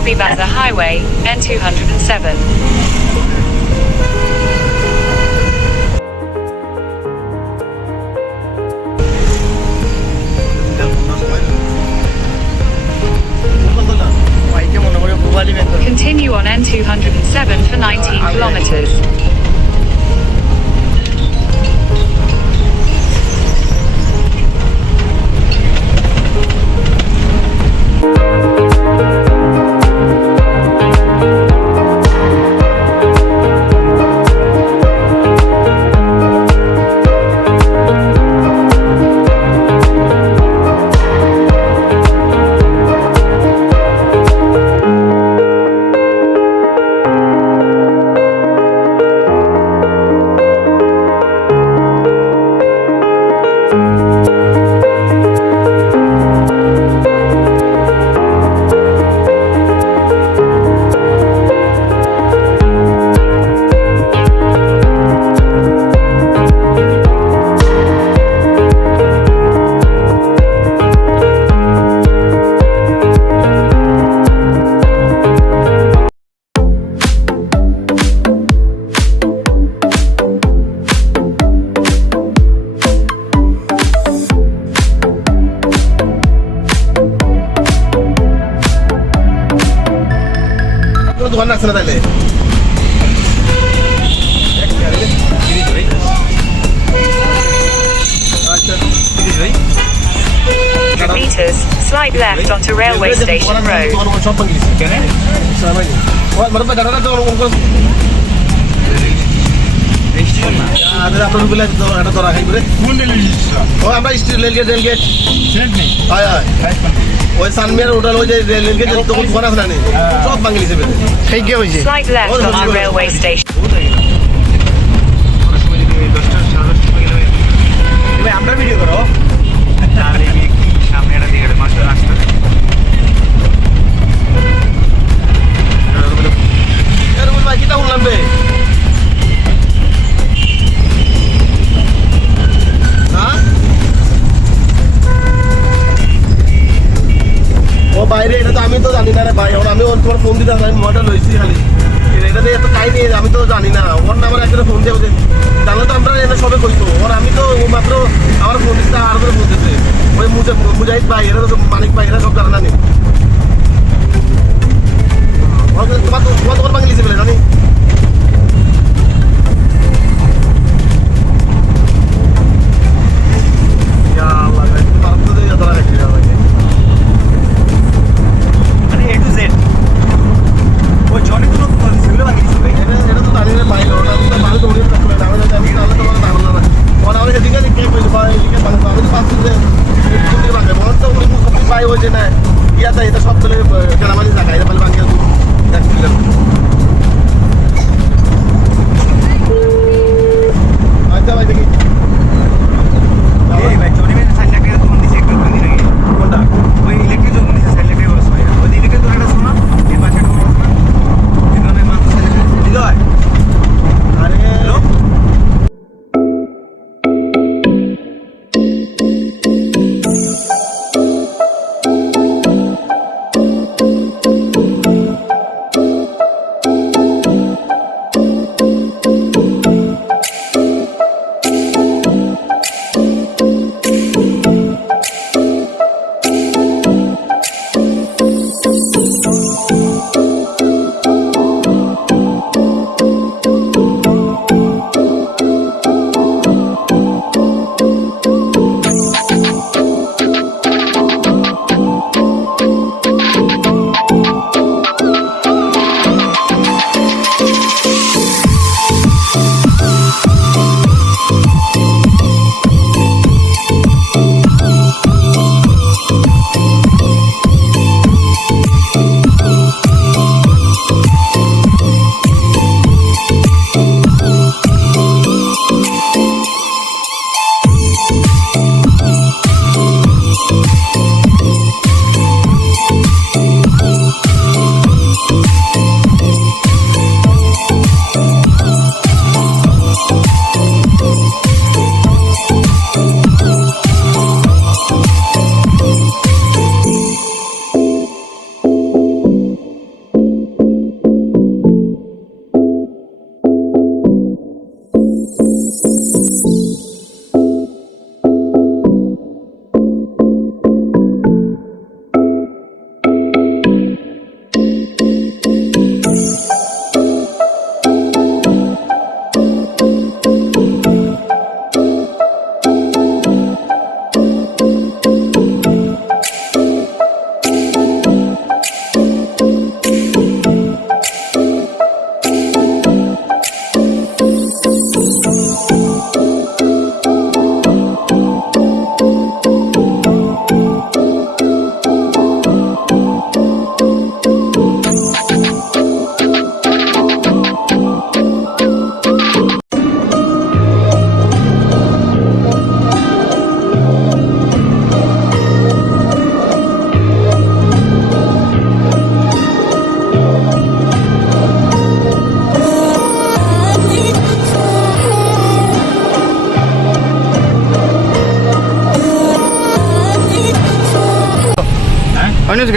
Chalby-Baza Highway, N207. Continue on N207 for 19 kilometers. দোকান রাখছে না তাইলে Meters, slide left onto railway station road. সব বাংলিছে কেন মানে জানা না তো রেজিস্ট্রেশন না আপনার বলে এটা ধরা খাই করে কোন আমরা স্ট্রিট রেলগেট সেট নেই আয় ওই সানমিয়ার হোটেল ওই যে রেলগেট তখন দোকান আছে না সব বাংলিছে বেলে ঠিক কি হইছে Slide left onto railway station. ভাই আমরা ভিডিও করো তাহলে আমি একটু সামনে একটা দিকে মাত্র রাস্তা এরকম ভাই কিটা বললাম বে ও বাইরে এটা তো আমি তো জানি না রে ভাই আমি ওর তোমার ফোন দিতে আমি মডেল হয়েছি খালি এটা দিয়ে এত টাইম নেই আমি তো জানি না ওর নাম্বার একটা ফোন দিয়ে জানলে তো আমরা এনে সবে কইতো ওর আমি তো মাত্র আমার ফোন দিতে আর ফোন দিতে ওই মুজাহিদ ভাই এরা তো মানিক ভাই এরা সব জানা নেই তোমার তোমার বাংলিছে বলে জানি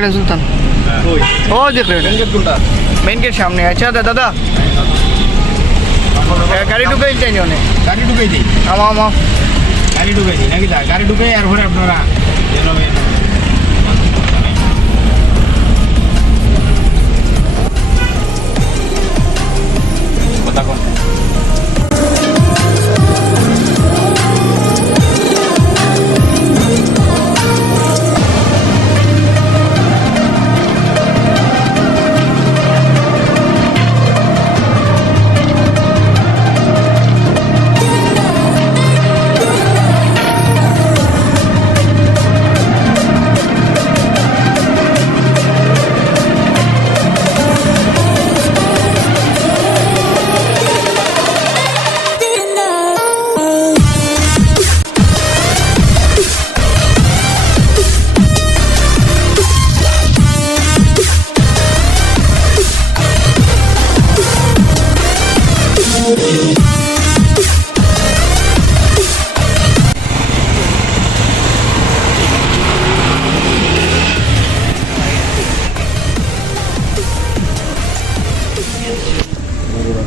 रहे हैं सुल्तान ओ देख रहे हैं কোনটা मेन गेट सामने अच्छा दादा গাড়ি ঢুকাই চাই অনেক গাড়ি ঢুকাই দিই আমা আমা গাড়ি ঢুকাই দিই নাকি গাড়ি ঢুকাই আর ঘরে আপনারা বেরোবেন কথা কম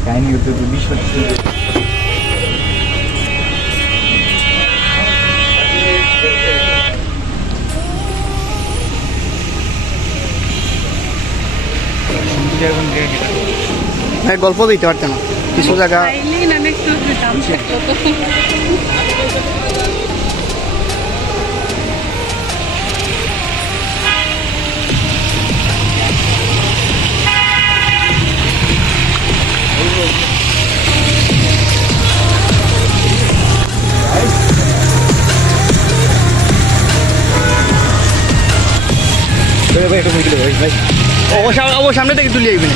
কাহিনী হতে তো 20-25 ভাই গল্প দিতে পারতেন না কিছু জায়গা ও সামনে থেকে তুলে আইবেন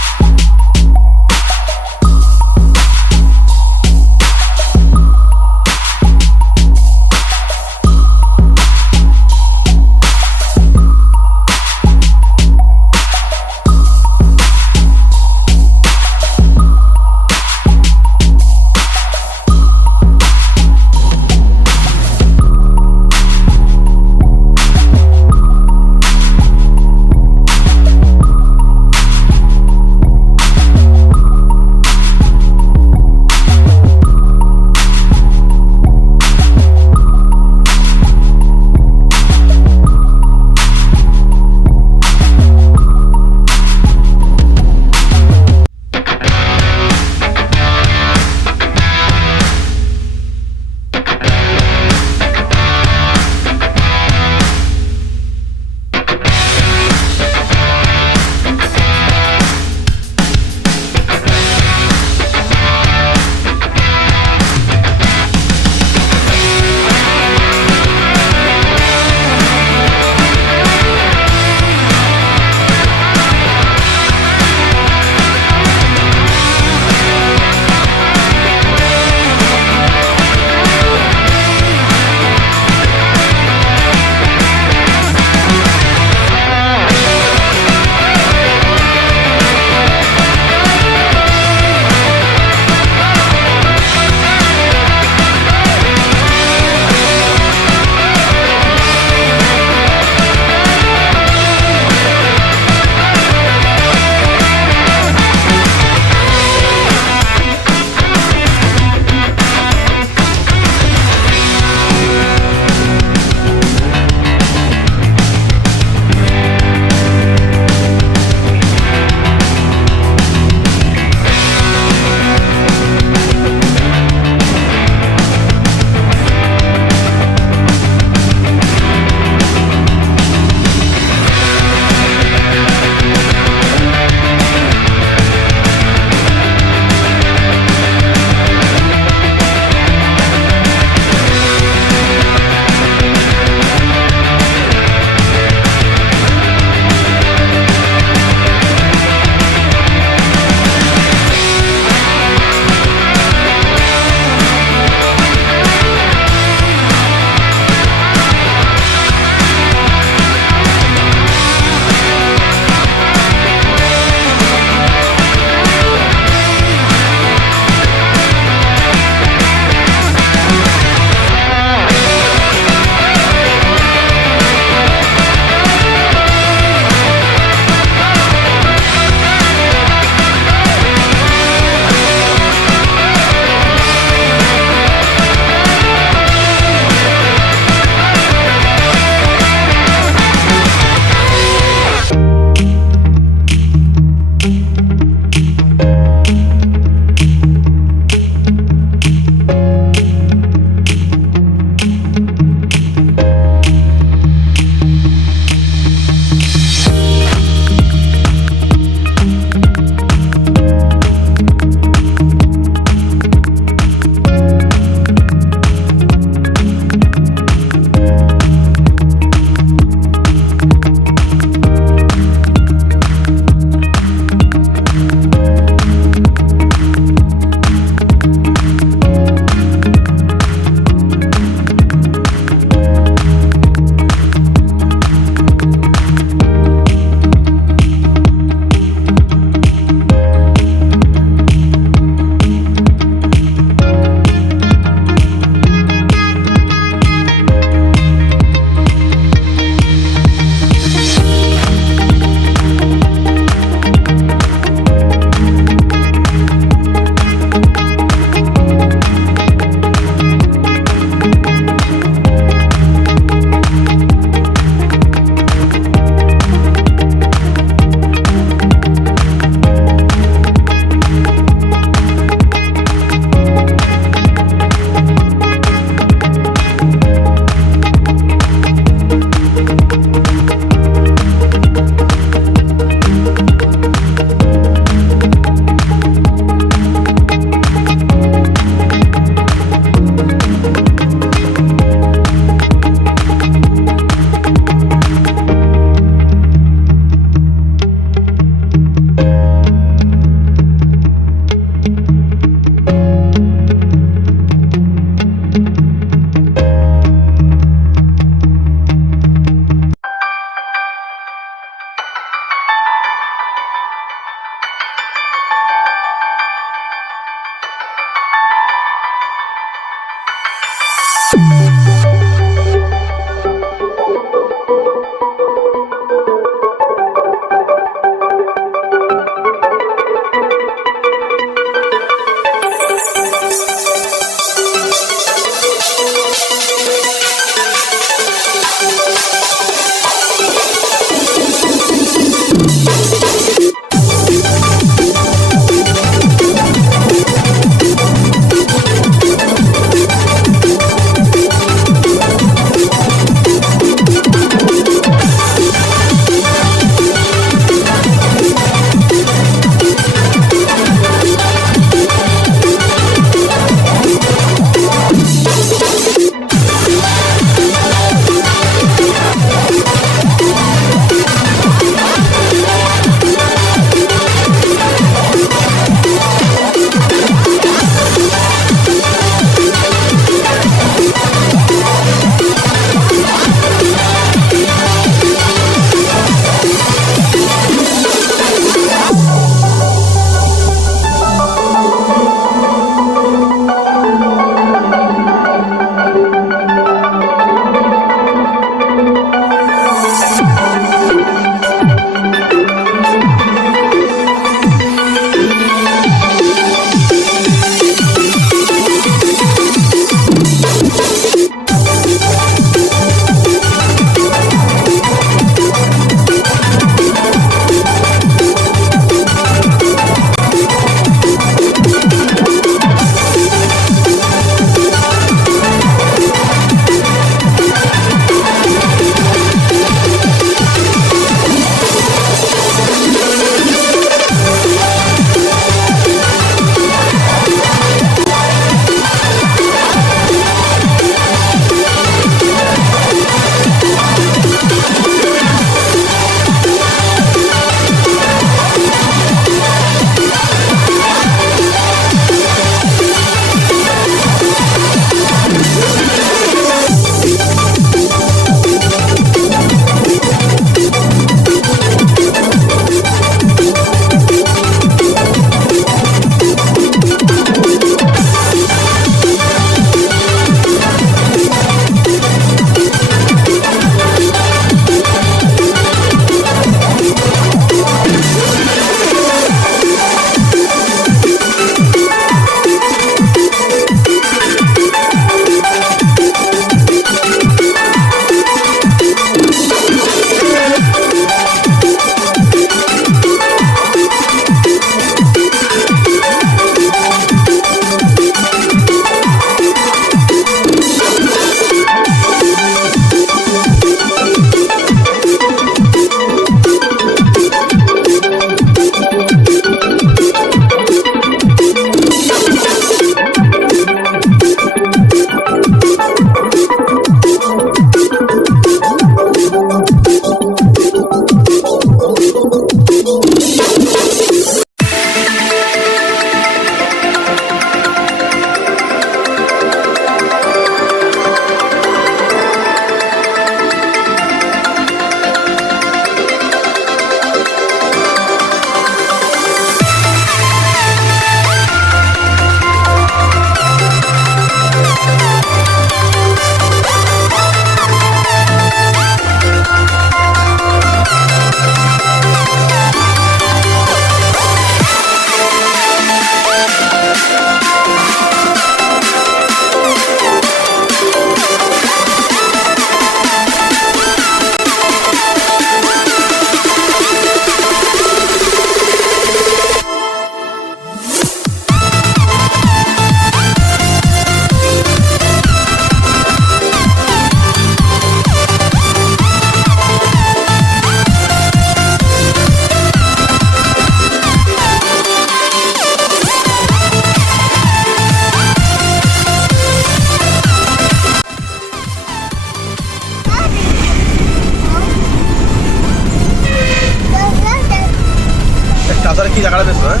কি জায়গাটা দেখছো হ্যাঁ?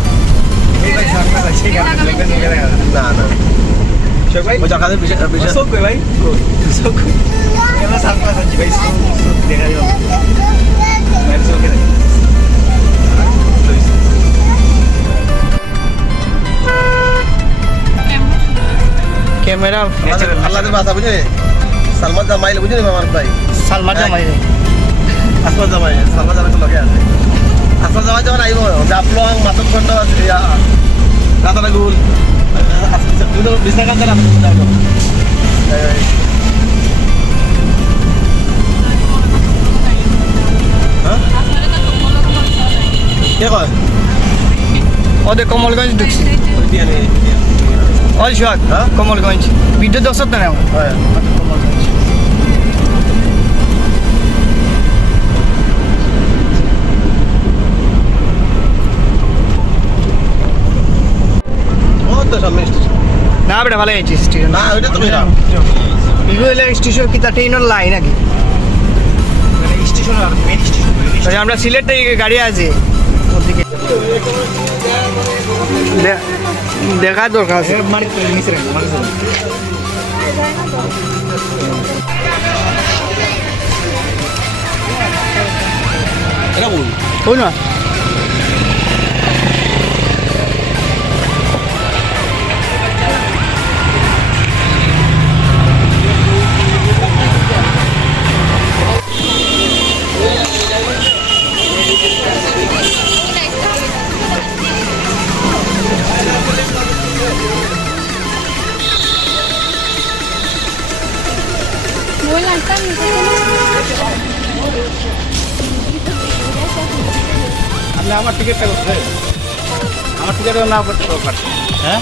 না না ওই জায়গাতে বিশেষ ভাই ক্যামেরা আল্লাহ বাসা বুঝে সালমান জামাইল বুঝলি মামার ভাই সালমান জামাই আসমান জামাই সালমান জামাই তো লগে আছে আসমান জামাই যখন আইব জাফলং মাতক খন্ড রাতানাগুল বিছনাকান্ত কে কয় ওদের কমলগঞ্জ ঢুকছি ওই সোহাগ হ্যাঁ? কমলগঞ্জ বিদ্যুৎ দশত না হ্যাঁ কমলগঞ্জ ও তো সামনে স্টেশন না বেটা ভালো হয়েছে স্টেশন না ওইটা তো মেরা বিগুল স্টেশন কি তা ট্রেনের লাইন নাকি স্টেশন আর মেন স্টেশন ওই আমরা সিলেট থেকে গাড়ি আছে ওদিকে দেখা দরকার আছে মানে নিচে রাখ মানে এটা বল ওই না আপনি আমার টিকিটটা করতে আমার টিকিট না করতে পারছেন হ্যাঁ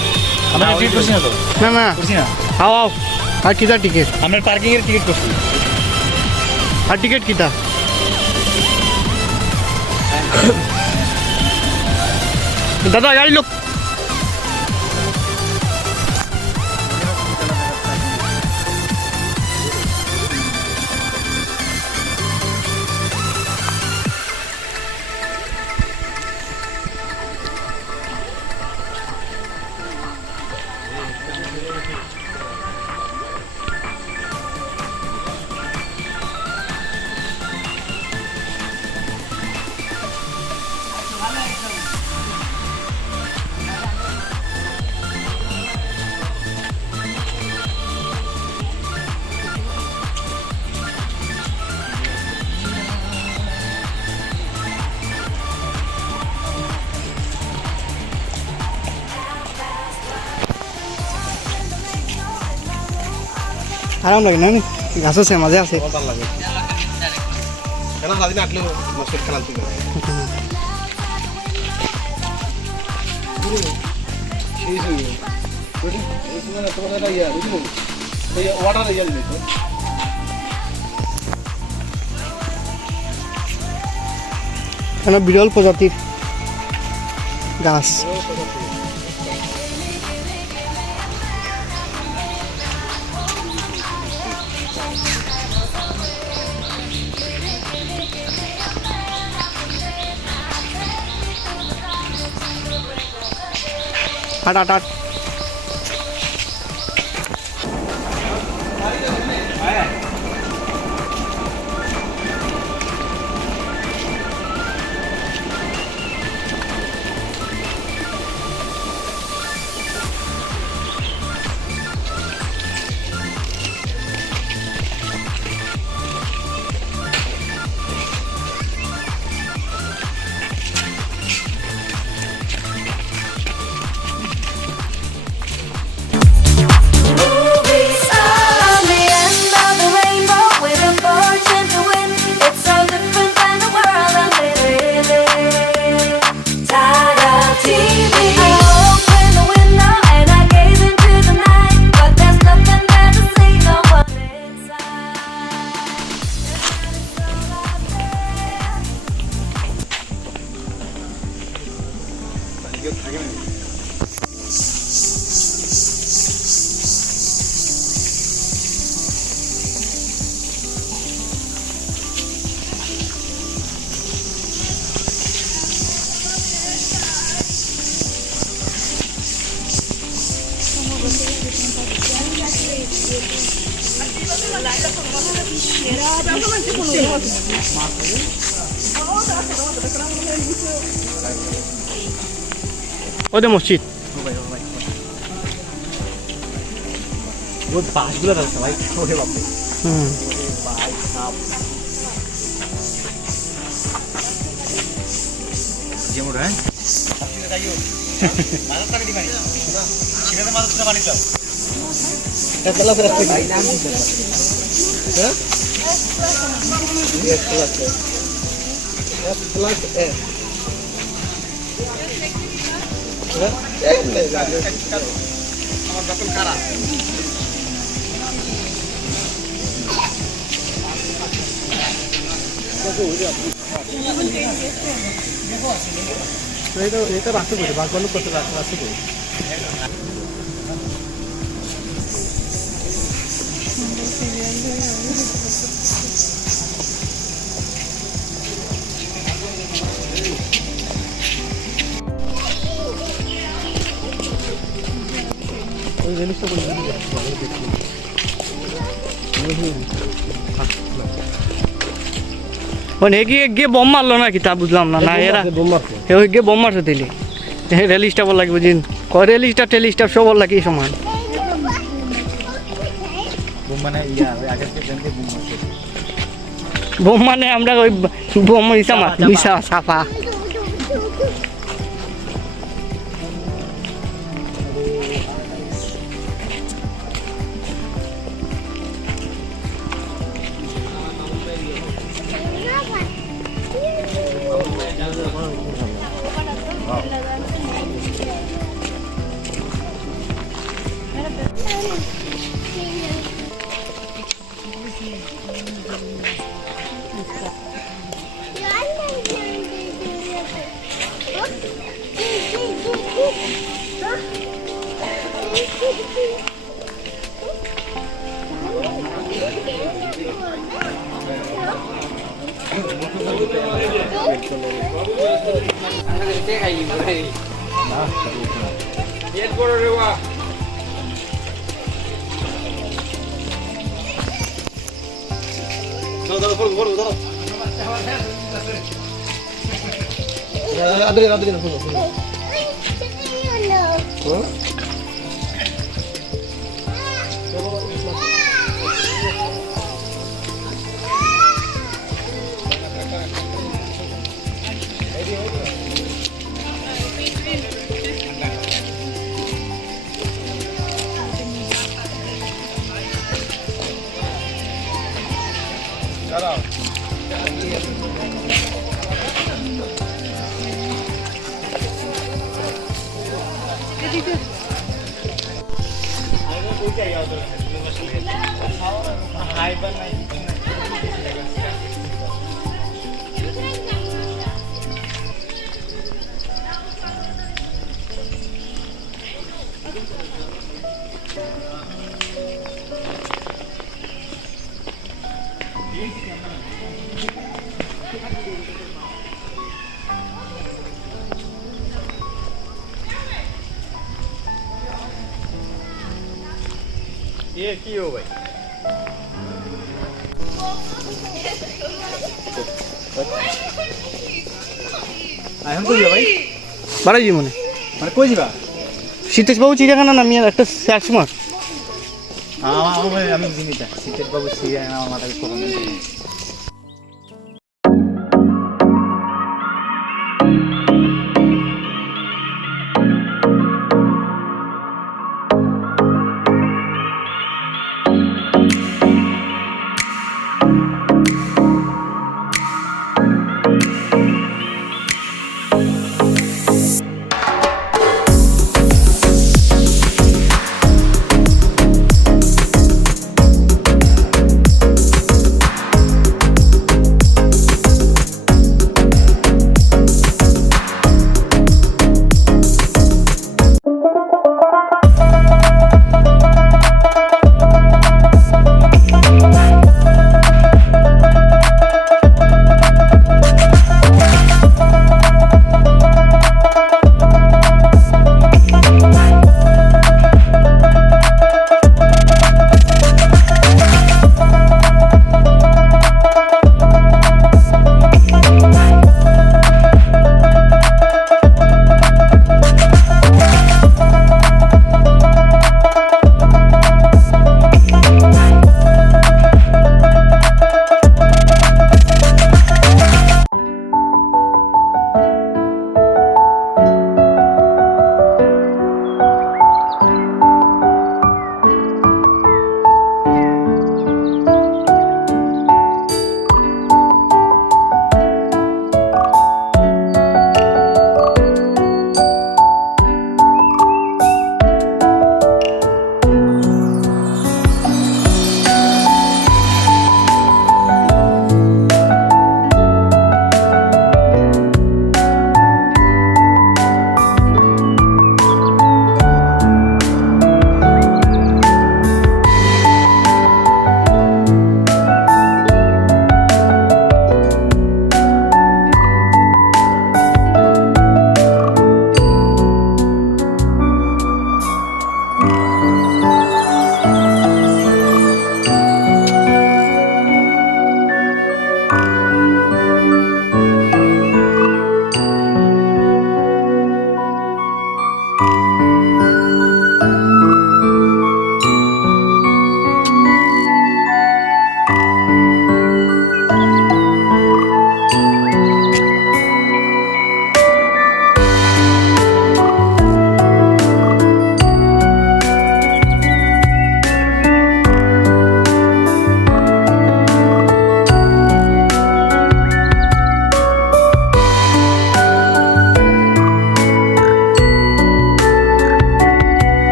আমরা টিকিট করছি না তো না না করছি না আও আও আর কিতা টিকিট আমরা পার্কিং এর টিকিট করছি আর টিকিট কিতা দাদা গাড়ি লোক আরাম লাগে না গাছ আছে মাঝে আছে ভালো লাগে কেন সাদিন আটলে মাসের খেলা তুই ওয়াটার ইয়া দিত কেন বিরল প্রজাতির গাছ হাট হাট হাট ওদের মসজিদ ওই বাসগুলো আছে ভাই ওরে বাপ হুম যেমন হ্যাঁ মাদার টাকা দিবানি সেটাতে মাদার টাকা বানি দাও এটা তেলা ফেরাস থেকে হ্যাঁ এক প্লাস এ আমার যখন খারাপ এটা রাখতে পারে বাঘগুলো কত রাখতে পারে ওই জিনিসটা বলে মানে গিয়ে বম মারলো নাকি তা বুঝলাম না না এরা গিয়ে বম মারছে দিলে রেল স্টাফ লাগবে জিন রেল স্টাফ টেল স্টাফ সব লাগে সমান বোম মানে আমরা ওই বোম মিশা সাফা ये की हो भाई এখন কই ভাই বাড়াই মনে মানে কই যাবা সীতেশ বাবু চিড়িয়াখানা নামিয়ে একটা স্যাক্স মার আমি জিমিটা শীতের বাবু সিরিয়া আমার মাথায় প্রবলেম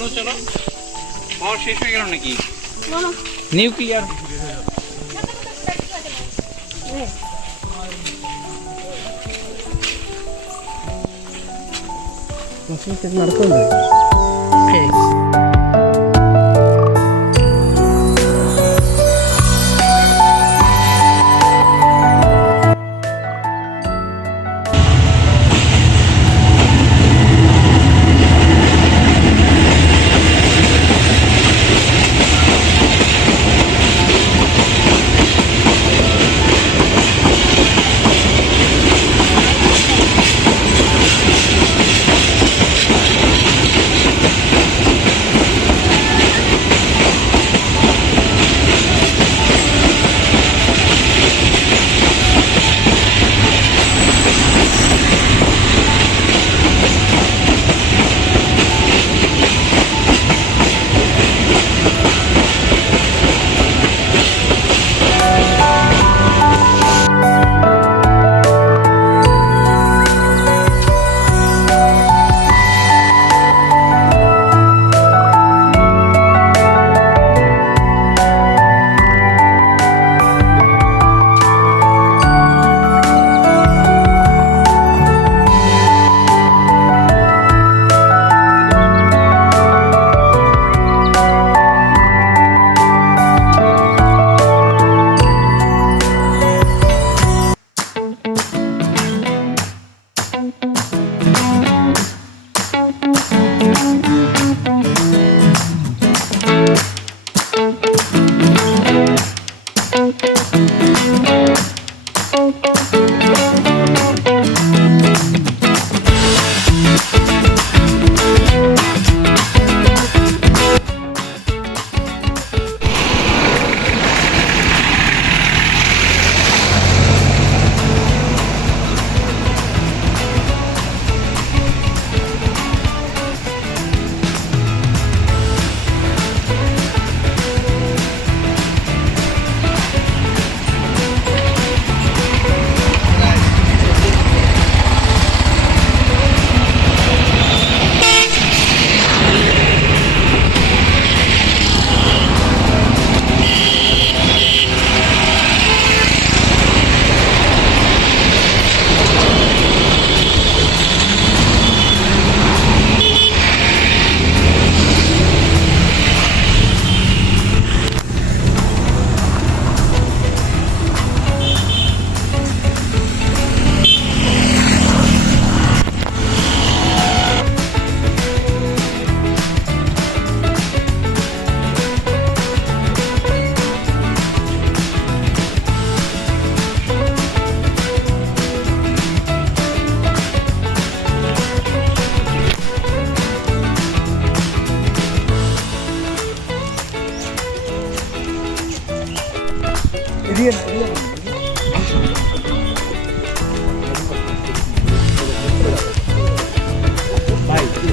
চলো চলো পাওয়ার শেষ হয়ে গেল নাকি নিউক্লিয়ার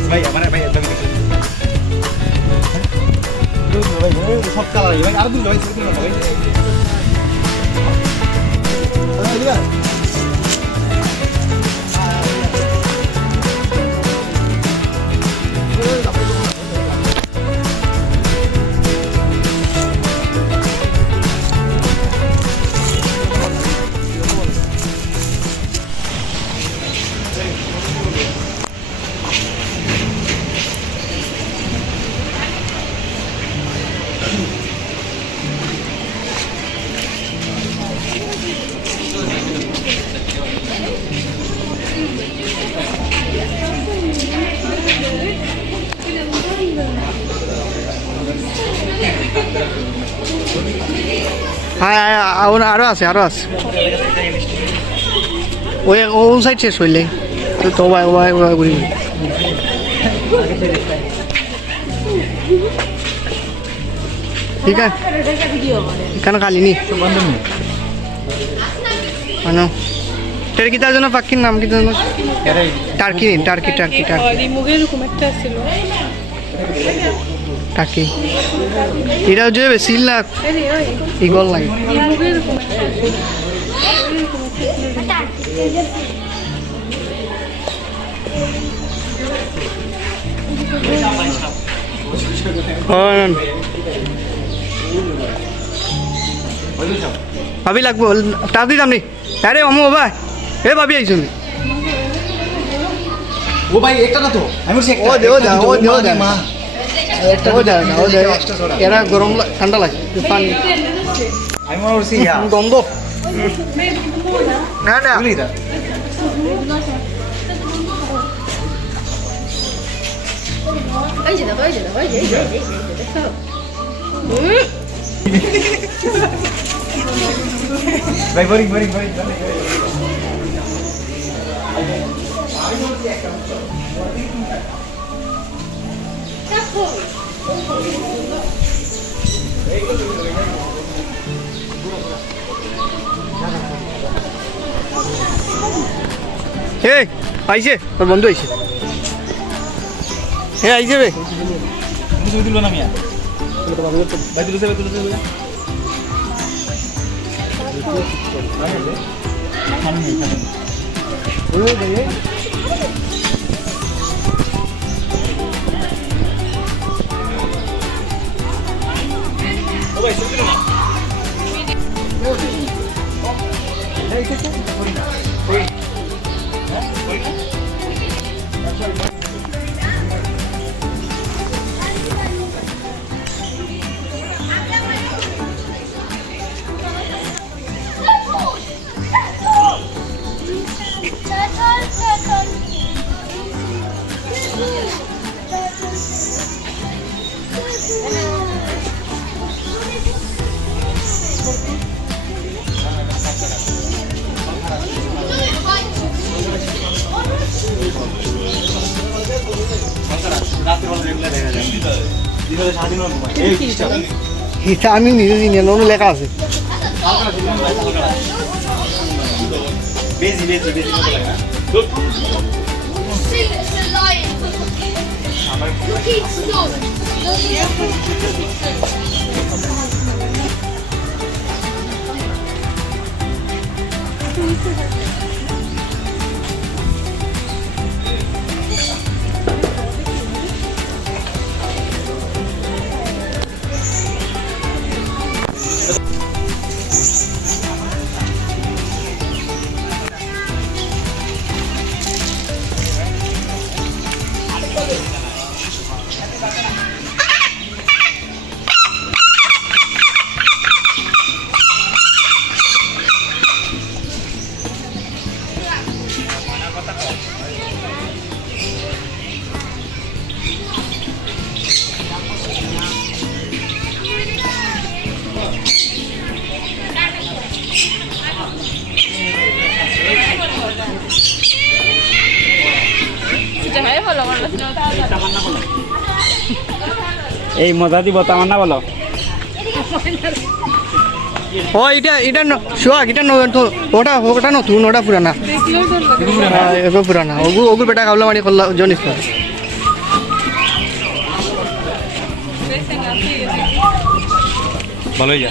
ভাই আমার ভাই একদম সব চালাই ভাই আর দুই ভাই ভাই হ্যাঁ আরো আছে ওই ওন সাইড শেষ হইলে তো ঘুরি ঠিক আছে এখানে খালি নি এর কিতার জন্য পাখির নাম কি জন্য টার্কি টার্কি এটা যে বেশি লাখ ইগল লাগে ভাবি লাগবো তাড়াতাড়ি যাম নি আরে অমু বাবা এ ভাবি আইসুন ও ভাই একটা না তো আমি বলছি ও দে মা ও দে এরা গরম ঠান্ডা লাগে পানি আমি মনে করছি গন্ধ না না বুঝলি না ভাই বোরিং হে আইছে তোর বন্ধু আইছে হে আইছে বে তুমি দিল না মিয়া ভাই তুলছে এটা আমি নিজে চিনি না লেখা আছে বেজি It's a lion. Look, it's slow. এই মজা দিব তামান্না বলো ও এটা সোহাগ এটা ওটা নতুন ওটা পুরানা এগো পুরানা ওগুর বেটা খাবলা মানে করলা জনিস ভালোই যা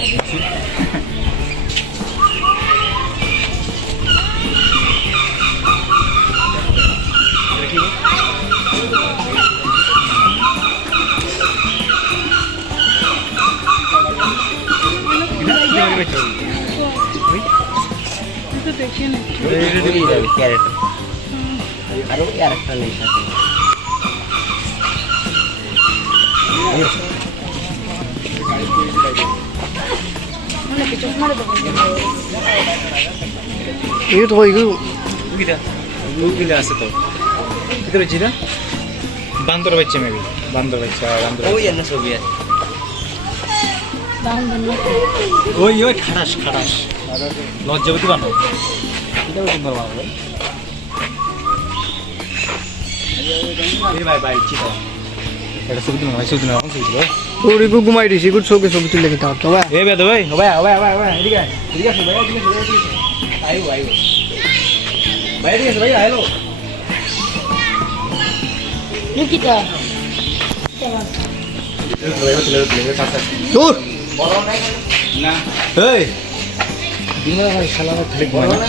이거 더 이거 মুরগিলে আছে তো ভিতরে জিরা বান্দর বাচ্চা মেবি বান্দর বাচ্চা ওই এনে ছবি আছে ওই খারাস লজ্জাবতী বান্দর এটাও সুন্দর বান্দর ভাই চিতা এটা ছবি তুলো ছবি তুলো তোর ইগো ঘুমাই দিছি ইগো চোখে ছবি তুলে কিতা তো ভাই এ বেদ ভাই ভাই এদিকে আসো ভাই আইও ভাই এদিকে আসো ভাই হ্যালো Nikita. তোর না এই দিনা ভাই শালা খালি ঘুমায় না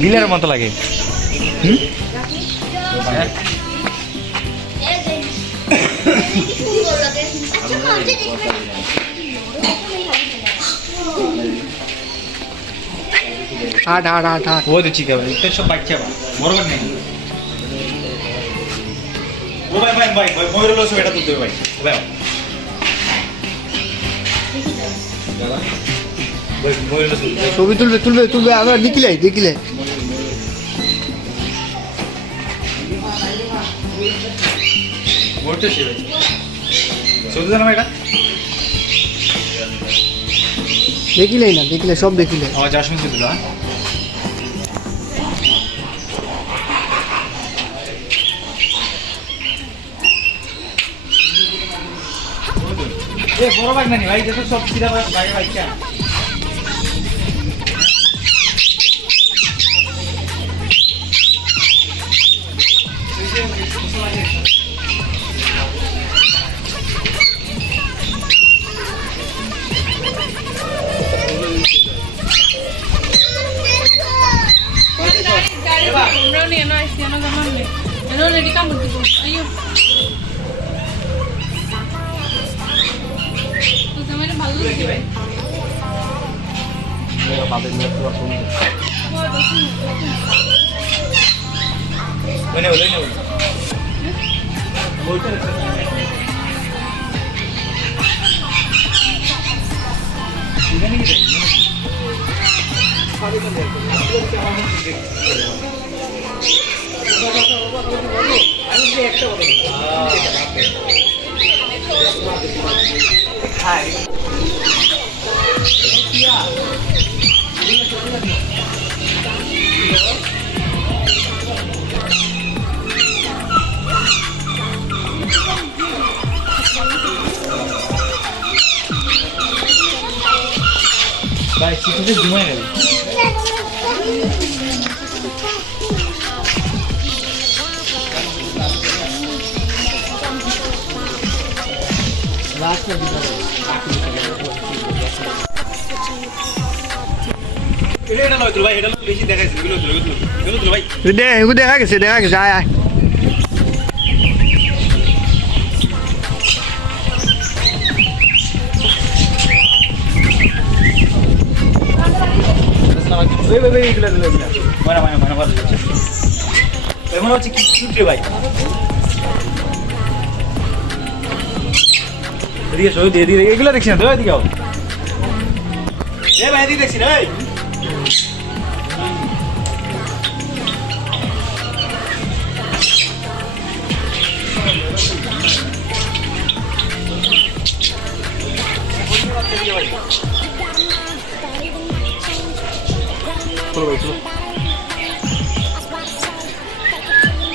দিনের মতো লাগে হাট হাট হাট হাট ও দেখছি কেমন এটা সব বাচ্চা বা বড় নেই ও ভাই ভাই ভাই ভাই ময়ূর লস এটা তুলতে ভাই ভাই ভাই ময়ূর লস ছবি তুলবে তুলবে তুলবে আবার দেখিলে মোটে সে ভাই শুধু জানা এটা দেখিলে সব দেখিলে আওয়াজ আসুন শুধু না এ বড় ভাই নানি ভাই দেখো সব সিধা ভাই বাচ্চা ওনে ভাই সিটিতে ঘুমায় গেল এটা লয় তো ভাই এটা বেশি দেখাইছে এগুলো তো ভাই দেখা গেছে আয় আয় মনে হচ্ছে কি কিউট রে ভাই এদিকে সই দিয়ে দিয়ে এগুলো দেখছি না তো এদিকে আও এ ভাই এদিকে দেখছি না এই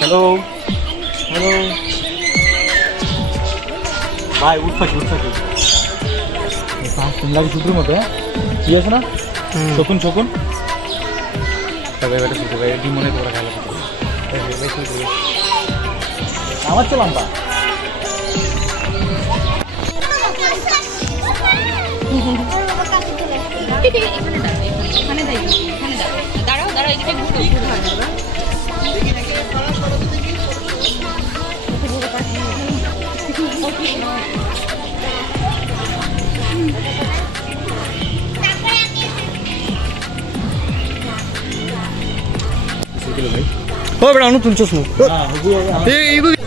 হ্যালো হ্যালো ভাই উঠফাকি লাগে শুধুর মতো হ্যাঁ কি আছে না শকুন তবে এবারে শুধু ভাই ডিম মনে তোরা খেলা আমার তো লম্বা দাঁড়াও এদিকে ও বেড়া অনু তুলছস না এইগুলো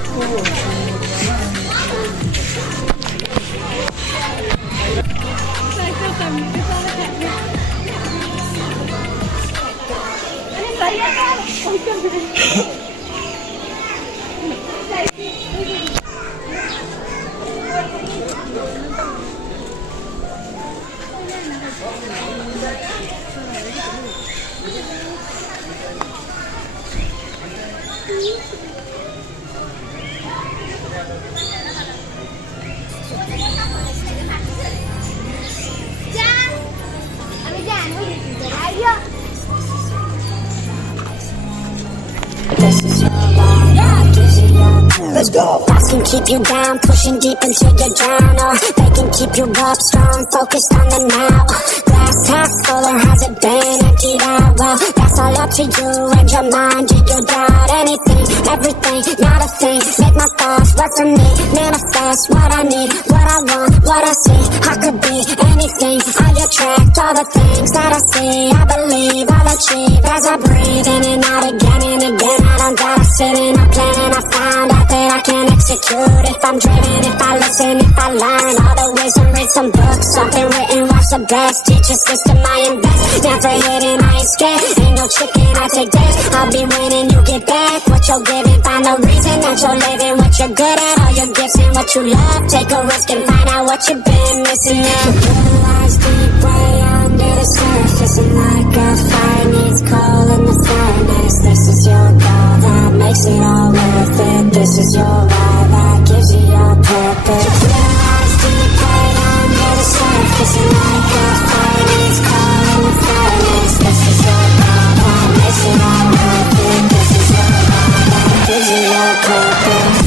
Let's go. Thoughts can keep you down, pushing deep into your drown. They can keep you up strong, focused on the now. glass half full or has it been emptied out? Well, that's all up to you and your mind. Do you doubt anything, everything, not a thing? Make my thoughts work for me, manifest what I need, what I want, what I see. I could be anything, I attract all the things that I see. I believe I'll achieve as I breathe in and out again and again. I don't gotta sit in a plan, and I found out that I can execute if I'm driven, if I listen, if I learn all the wisdom. Read some books, something written, watch the best. Teach a system, I invest, never hidden, I ain't scared. Ain't no chicken, I take days. I'll be winning, you get back what you're giving. Find the reason that you're living, what you're good at, all your gifts and what you love. Take a risk and find out what you've been missing. Yeah, realize deep way under the surface, and like a fire needs coal in the furnace. This is your goal that makes it all worth it. This is your why that gives you your purpose. Realize deep way under the surface, and like a fire needs coal in the furnace. This is your goal that makes it all worth it. This is your why that gives you your purpose.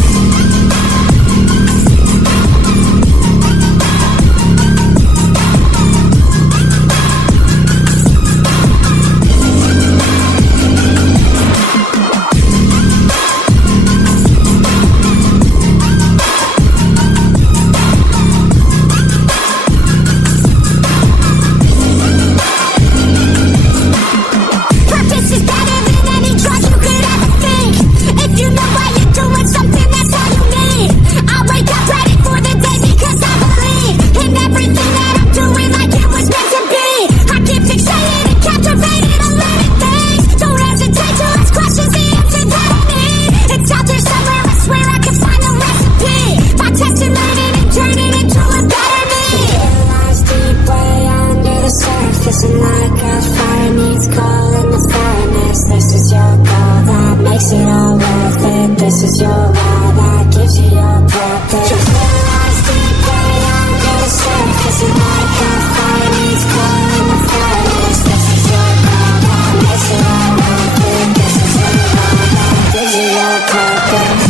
Purpose is better than any drug you could ever think. If you know why you're doing something, that's all you need. I wake up ready for the day because I believe in everything that I'm doing like it was meant to be. I get fixated and captivated on living things. Don't hesitate to ask questions, the answers that I need. It's out there somewhere, I swear I can find the recipe. By testing, learning, and turning into a better me. Realize deep way under the surface, and like a fire needs coal in the furnace. This is your goal that makes it all worth it. This is your why that gives you your purpose. Realize deep way under the surface, and like a fire needs coal in the furnace. This is your goal that makes it all worth it. This is your why that gives you your purpose.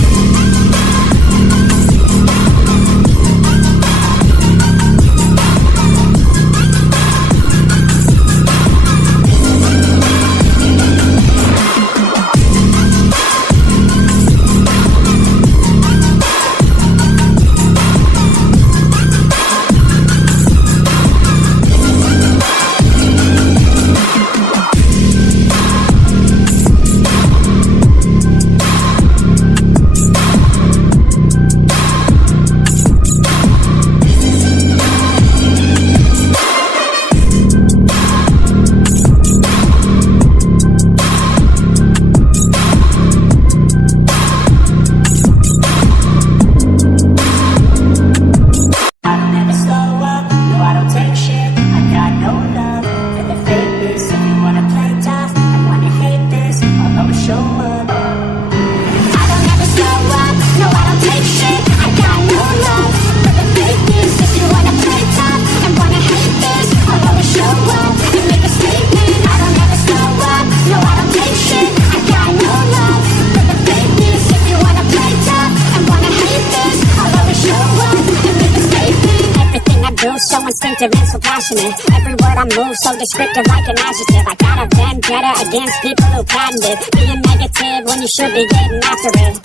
I don't ever slow up, no I don't take shit. I got no love for the fakeness. If you wanna play tough and wanna hate this, I'll always show up. I don't ever slow up, no I don't take shit. I got no love for the fakeness. If you wanna play tough and wanna hate this, I'll always show up and make a statement. I don't ever slow up, no I don't take shit. I got no love for the fakeness. If you wanna play tough and wanna hate this, I'll always show up and make a statement. Everything I do so instinctive and so passionate. Every word I move so descriptive like an adjective. I got a vendetta against people who patented being negative when you should be getting after it.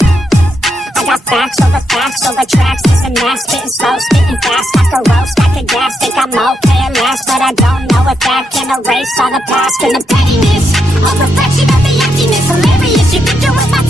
I got facts over tracks, this and that, spitting slow, spitting fast, like a roast, I could gas, think I'm okay at last, but I don't know if that can erase all the past and the pettiness, a reflection of the emptiness, hilarious, you can do it, my